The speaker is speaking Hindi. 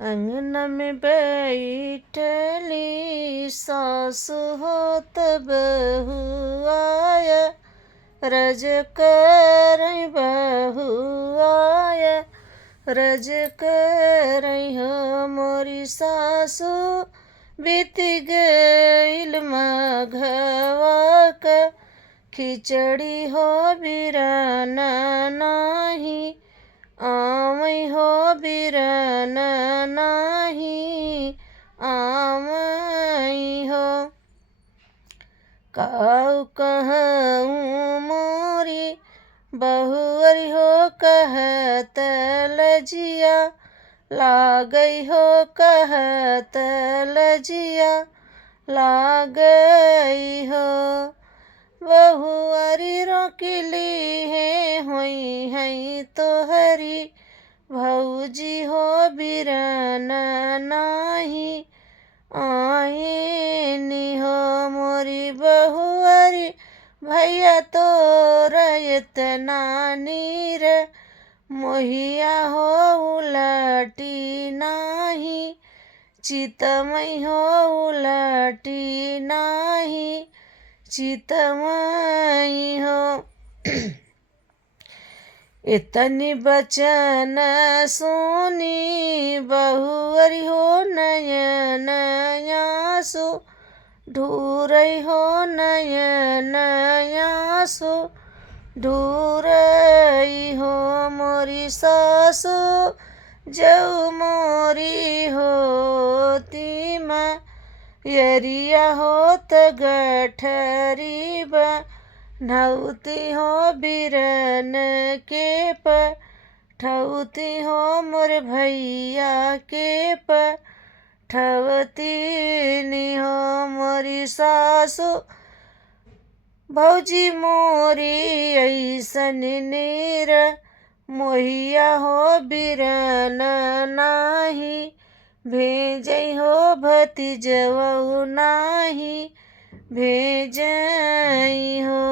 अंगना में बैठली सासु हो तब आया, रज करई बहू आया, रज करई हो मोरी सासु, बीत गईल मघवा क खिचड़ी हो बिराना नाही, आमई हो बिराना नाही, आमई हो। काऊ कहूँ मोरी बहुअरी हो कहत लजिया, लागई हो कहत लजिया, लागई हो। बहुअरी रोकिली है हुई है तोहरी, भौजी हो बिराना नाही, आईनी हो मोरी बहुअरी, भैया तोरा इतना नीर, मोहिया हो उलटी नाही, चितमई हो उलटी नाही, चितमई हो। इतनी बचन सुनी बहुअरी हो नयन आंसू, ढूरई हो नयन आंसू, ढूरई हो मोरी सासु, जऊ मोरी होती माँ, यरिया होत गठरी बा, ढौती हो बिरन के ठौती हो मोर भैया के ठवती नी हो मोरी सासु, भौजी मोरी ऐसन नीर, मोहिया हो बिरन नाही, भेजई हो भतीजवऊ नाही, भेजई हो।